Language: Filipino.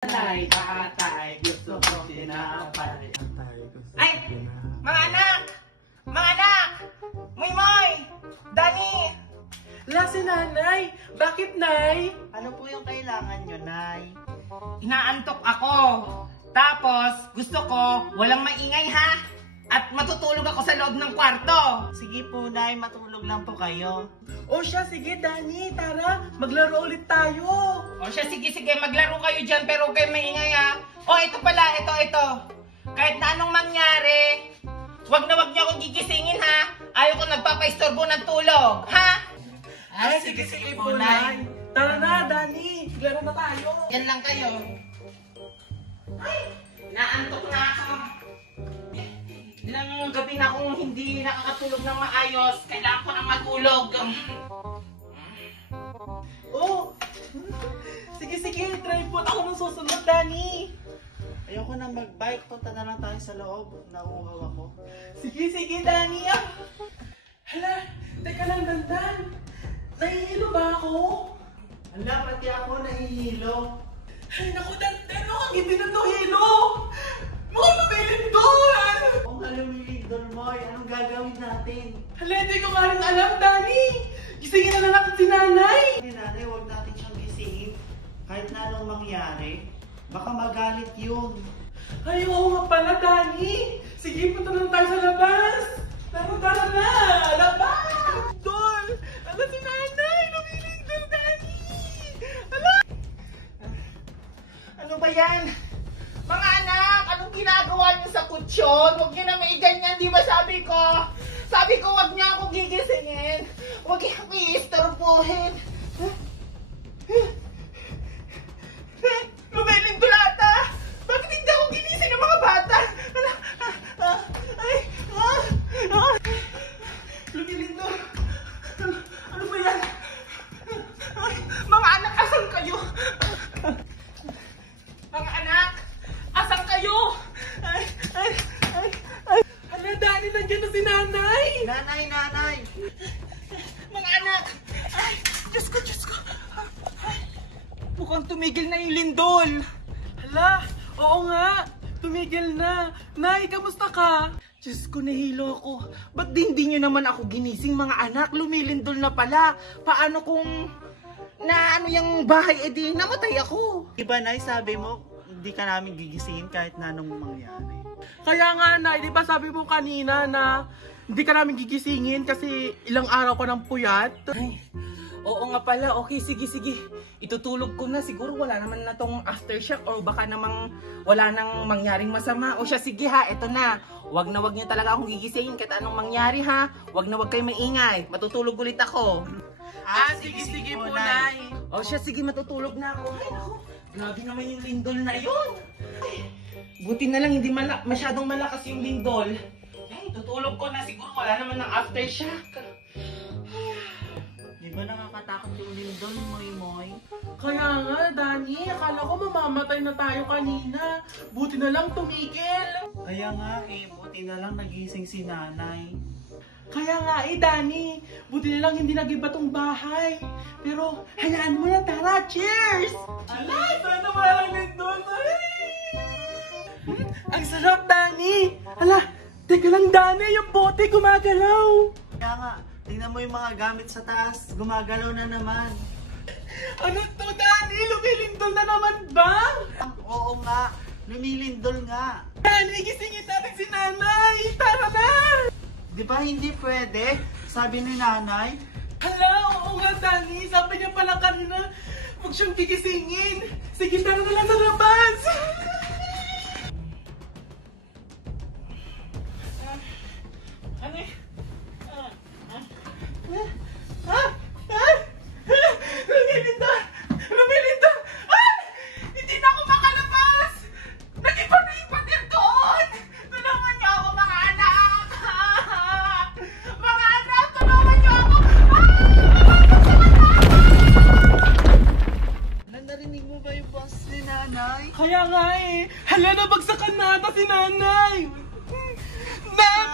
Tatay, gusto ko tinapay. Ay! Mga anak! Mga anak! Moy! Dani! La, si nanay! Bakit, nay? Ano po yung kailangan nyo, Nay? Inaantok ako. Tapos, gusto ko, walang maingay ha? At matutulog ako sa loob ng kwarto. Sige po, Nay, matulog lang po kayo. O siya, sige, Dani, tara, maglaro ulit tayo. O siya, sige, maglaro kayo dyan pero huwag kayo maingay ha. O, ito pala, ito. Kahit na anong mangyari, wag niyo ako gigisingin ha. Ayaw ko nagpapaistorbo ng tulog, ha? Ay, sige po, nay. Tara na, Dani, maglaro na tayo. Yan lang kayo. Ay, naantok na ako. Ilang gabi na akong hindi nakakatulog ng maayos. Kailangan ko nang matulog. Oh, sige, try po ako ng susunod, Dani. Ayoko na mag-bike. Punta na lang tayo sa loob. Nauuhaw ako. Sige, Dani. Hala, teka lang, Dandan. Nahihilo ba ako? Hala, pati ako nahihilo. Ay, naku, Dandan, mukhang hindi na to hilo. Mukhang mabilin doon. Kung lumilindol mo, anong gagawin natin? Hala, hindi ko nga rin alam, Dani. Gisingin na lang natin si nanay. Hindi, Nanay, huwag natin siyang gisingin. Kahit na anong mangyari, baka magalit yun. Ay, oo nga pala, Dani. Sige, punta na lang tayo sa labas. Tara na, labas. Dol, ala si nanay, lumilindol, Dani. Ala. Ano ba yan? Mga anak, anong ginagawa niyo sa kutsyon? Huwag niyo na may ganyan, di ba sabi ko? Sabi ko, huwag niyo ako gigisingin. Huwag niyo ako i-istorbohin. Lumilindol ata. Bakit hindi ako ginising ng mga bata? Lumilindol. Ano ba yan? Mga anak, asan kayo? Mga anak, asan kayo? Hala, Dani, nandiyan na si nanay. Nanay! Mga anak! Ay, Diyos ko! Ay, mukhang tumigil na yung lindol. Hala, oo nga. Tumigil na. Nay, kamusta ka? Diyos ko, nahilo ako. Ba't hindi nyo naman ako ginising, mga anak? Lumilindol na pala. Paano kung na ano yung bahay, edi namatay ako? Diba, Nay, sabi mo, hindi ka namin gigisingin kahit na anong mangyari. Kaya nga, Nay, di ba sabi mo kanina na hindi ka namin gigisingin kasi ilang araw ka ng puyat? Ay, oo nga pala. Okay, sige. Itutulog ko na. Siguro wala naman na tong aftershock or baka namang wala nang mangyaring masama. O siya, sige ha, eto na. Wag niyo talaga akong gigisingin kahit anong mangyari ha. Wag kayo maingay. Matutulog ulit ako. Sige po, Nay. O siya, sige, matutulog na ako. Ay, naku, grabe naman yung lindol na yun. Ay, buti na lang hindi masyadong malakas yung lindol. Ay, tutulog ko na. Siguro wala naman ng aftershock. Di ba nakakatakot yung lindol, Moy? Kaya nga, Dani, akala ko mamamatay na tayo kanina. Buti na lang tumigil. Kaya nga buti na lang nagising si nanay. Kaya nga Dani, buti na lang hindi nag-iba tong bahay. Pero, hayaan mo na, tara, cheers! Alay, sana walang lindol. Ang sarap, Dani! Hala, teka lang, Dani, yung bote gumagalaw. Kaya nga, tingnan mo yung mga gamit sa taas, gumagalaw na naman. Ano to, Dani? Lumilindol na naman ba? Oo nga, lumilindol nga. Dani, gisingin natin si nanay! Tara na! Di ba hindi pwede? Sabi ni nanay. Hala, oo nga, Dani. Sabi niya pala kanina, huwag siyang gigisingin. Sige, tara na lang sa labas. Ano eh? Lumilindol! Ah! Hindi na ako makalabas! Nag-iba na yung pader doon! Tulungan niyo ako, mga anak! Mga anak, tulungan niyo ako! Narinig mo ba yung boss ni nanay? Kaya nga Hala, nabagsakan na ata si nanay. Nanay!